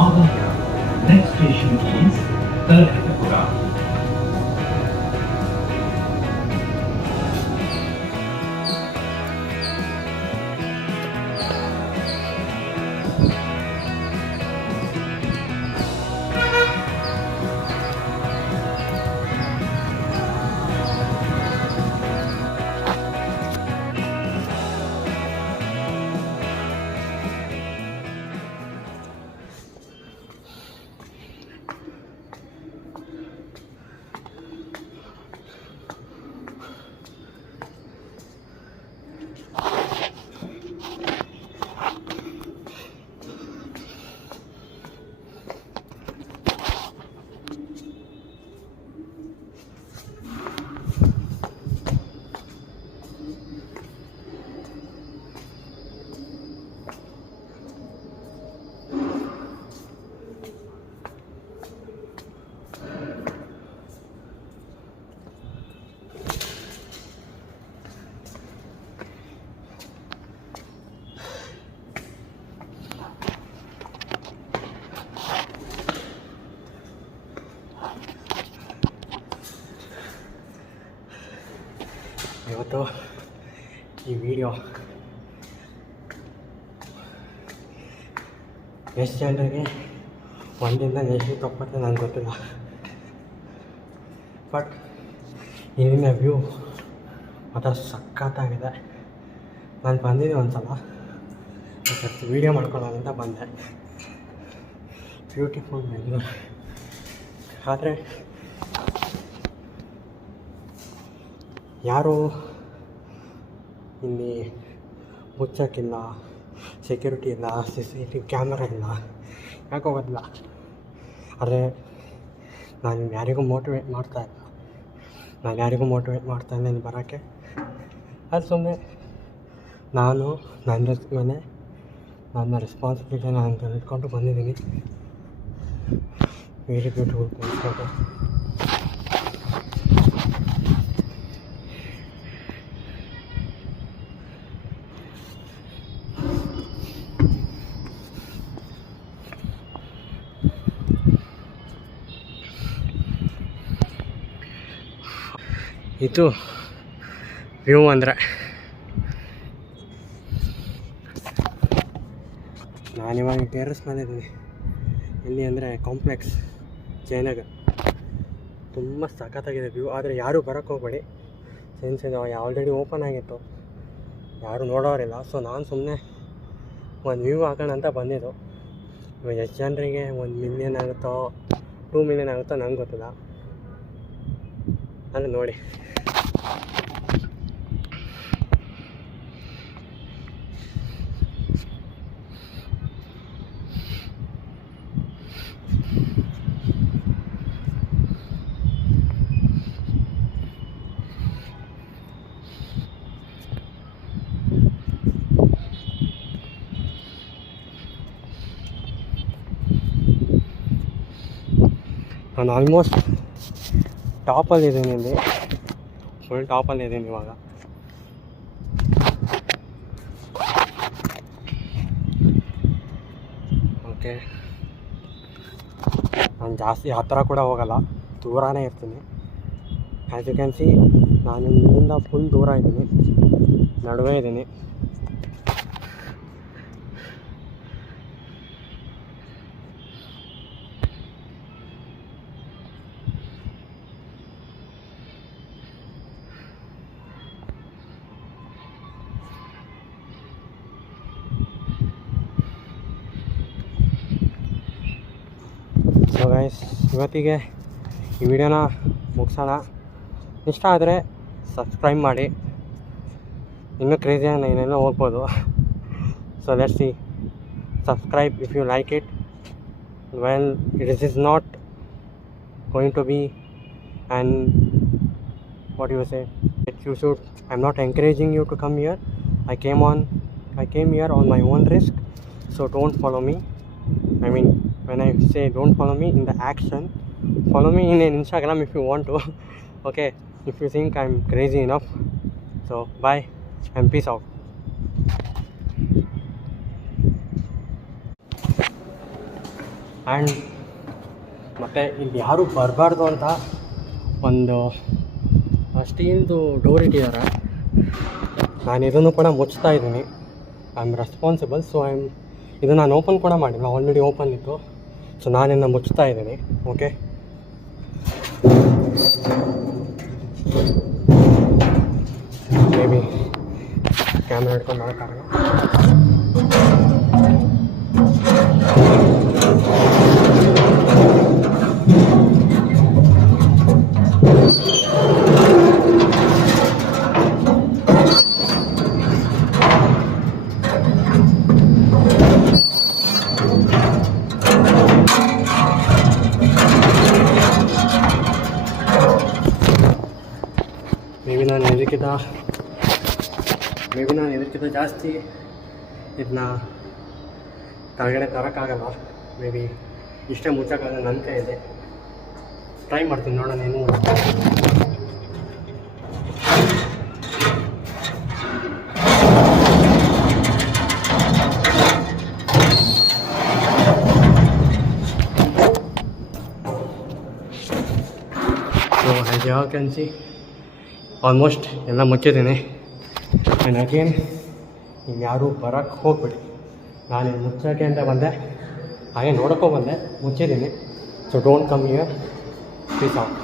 Agaya. Next station is Kalkatapura. ಇವತ್ತು ಈ video ಎಷ್ಟು ಜನರಿಗೆ ಒಂದಿಂದ ಎಷ್ಟು ತಪ್ಪತ್ತೆ ನನಗೆ ಗೊತ್ತಿಲ್ಲ. ಬಟ್ ಇಲ್ಲಿನ ವ್ಯೂ ಮಾತ್ರ ಸಖತ್ತಾಗಿದೆ. ನಾನು ಬಂದಿದ್ದೆ ಒಂದು ಸಲ ಸ್ವಲ್ಪ ವೀಡಿಯೋ ಮಾಡ್ಕೊಳ್ಳೋದಂತ ಬಂದೆ. ಬ್ಯೂಟಿಫುಲ್ ಬೆಂಗಳೂರು. ಆದರೆ ಯಾರೂ ಇಲ್ಲಿ ಮುಚ್ಚಕ್ಕಿಲ್ಲ, ಸೆಕ್ಯೂರಿಟಿ ಇಲ್ಲ, CCTV ಕ್ಯಾಮರಾ ಇಲ್ಲ, ಯಾಕೋ ಗೊತ್ತಿಲ್ಲ. ಆದರೆ ನಾನು ಯಾರಿಗೂ ಮೋಟಿವೇಟ್ ಮಾಡ್ತಾಯಿಲ್ಲ. ನಾನು ಯಾರಿಗೂ ಮೋಟಿವೇಟ್ ಮಾಡ್ತಾಯಿದ್ದೀನಿ ಬರೋಕ್ಕೆ. ಅದು ಸುಮ್ಮನೆ ನಾನು ನನ್ನ ಮನೆ ನನ್ನ ರೆಸ್ಪಾನ್ಸಿಬಿಲಿಟಿ ನಾನು ತಿಳ್ಕೊಂಡು ಬಂದಿದ್ದೀನಿ. Very beautiful place. ಇದು ವ್ಯೂ ಅಂದರೆ ನಾನಿವಾಗ ಟೆರೆಸ್ ಮೇಲೆ ಇದ್ದೀನಿ. ಎಲ್ಲಿ ಅಂದರೆ ಕಾಂಪ್ಲೆಕ್ಸ್ ಜಯನಗರ್. ತುಂಬ ಸಖತ್ತಾಗಿದೆ ವ್ಯೂ. ಆದರೆ ಯಾರೂ ಬರೋಕ್ಕೆ ಹೋಗಬೇಡಿ, ಸೆನ್ಸ್ ಇದಾವೆ. ಆಲ್ರೆಡಿ ಓಪನ್ ಆಗಿತ್ತು, ಯಾರೂ ನೋಡೋರಿಲ್ಲ. ಸೊ ನಾನು ಸುಮ್ಮನೆ ಒಂದು ವ್ಯೂ ಹಾಕೋಣ ಅಂತ ಬಂದಿದ್ದು. ಇವಾಗ ಎಷ್ಟು ಜನರಿಗೆ 1 ಮಿಲಿಯನ್ ಆಗುತ್ತೋ 2 ಮಿಲಿಯನ್ ಆಗುತ್ತೋ ನಂಗೆ ಗೊತ್ತಿಲ್ಲ. ಅಂದರೆ ನೋಡಿ, ನಾನು ಆಲ್ಮೋಸ್ಟ್ ಟಾಪಲ್ಲಿದ್ದೀನಿ. ಇಲ್ಲಿ ಫುಲ್ ಟಾಪಲ್ಲಿದ್ದೀನಿ ಇವಾಗ. ಓಕೆ, ನಾನು ಜಾಸ್ತಿ ಹತ್ತಿರ ಕೂಡ ಹೋಗಲ್ಲ, ದೂರನೇ ಇರ್ತೀನಿ. ಆ್ಯಸ್ ಯು ಕ್ಯಾನ್ ಸಿ, ನಾನು ಇಲ್ಲಿಂದ ಫುಲ್ ದೂರ ಇದ್ದೀನಿ, ನಡುವೆ ಇದ್ದೀನಿ. ಸೊ ಗೈಸ್, ಇವತ್ತಿಗೆ ಈ ವಿಡಿಯೋನ ಮುಗಿಸೋಣ. ಇಷ್ಟ ಆದರೆ ಸಬ್ಸ್ಕ್ರೈಬ್ ಮಾಡಿ. ಇನ್ನೂ ಕ್ರೇಜಿಯಾಗಿ ಏನೆಲ್ಲ ಹೋಗ್ಬೋದು. So let's see. Subscribe if you like it. Well, it is not going to be, and what you say, that you should, I'm not encouraging you to come here. I came here on my own risk. So don't follow me. I mean, when I say don't follow me in the action, follow me in an Instagram if you want to. Okay, if you think I'm crazy enough. So bye and peace out. And ಮತ್ತು ಇಲ್ಲಿ ಯಾರೂ ಬರಬಾರ್ದು ಅಂತ ಒಂದು ಸ್ಟೀಲ್ದು door ಇಟ್ಟಿದ್ದಾರೆ. ನಾನು ಇದನ್ನು ಕೂಡ ಮುಚ್ತಾ ಇದ್ದೀನಿ. I am responsible. ಸೊ ಇದು ನಾನು ಓಪನ್ ಕೂಡ ಮಾಡಿಲ್ಲ, ಆಲ್ರೆಡಿ ಓಪನ್ ಇತ್ತು. ಸೊ ನಾನಿನ್ನು ಮುಚ್ತಾ ಇದ್ದೀನಿ. ಓಕೆ, ಮೇ ಬಿ ಕ್ಯಾಮ್ರಾ ಹಿಡ್ಕೊಂಡು ಮಾಡೋಕ್ಕಾಗಲ್ಲ. ಮೇ ಬಿ ನಾನು ಇದಕ್ಕಿಂತ ಜಾಸ್ತಿ ಇದನ್ನ ಕೆಳಗಡೆ ತರೋಕ್ಕಾಗಲ್ಲ. ಮೇ ಬಿ ಇಷ್ಟೇ ಮುಚ್ಚೋಕ್ಕಾಗಲ್ಲ, ನನ್ನ ಕೈ ಇದೆ. ಟ್ರೈ ಮಾಡ್ತೀನಿ, ನೋಡೋಣ ಏನು. So as you all can see almost ಎಲ್ಲ ಮುಚ್ಚಿದ್ದೀನಿ. ಆ್ಯಂಡ್ ಅಗೇನ್ ಯಾರೂ ಬರೋಕ್ಕೆ ಹೋಗ್ಬಿಡಿ. ನಾನು ಮುಚ್ಚೋಕ್ಕೆ ಅಂತ ಬಂದೆ, ಹಾಗೆ ನೋಡೋಕ್ಕೂ ಬಂದೆ, ಮುಚ್ಚಿದ್ದೀನಿ. So don't come here, peace out.